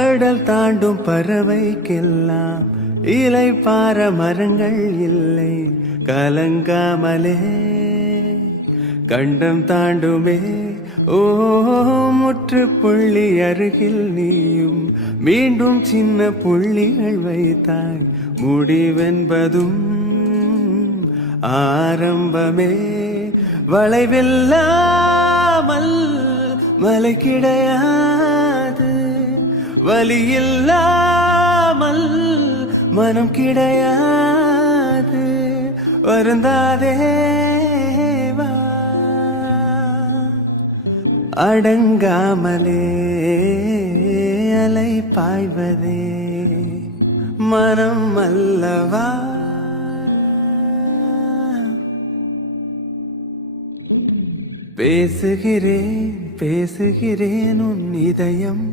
அடல் தாண்டும் பறவைக்கெல்லாம் இலை பார மரங்கள் இல்லை, கலங்காமலே கண்டம் தாண்டுமே. ஓ முற்றுப்புள்ளி அருகில் நீயும் மீண்டும் சின்ன புள்ளிகள் வைத்தாய், முடிவென்பதும் ஆரம்பமே. வளைவில்லாமல் மலை கிடையாது, வலியில்லாமல் மனம் கிடையாது. வருந்தாதே வா, அடங்காமலே அலை பாய்வதே மனம் அல்லவா. பேசுகிறேன் பேசுகிறேன் உன் இதயம்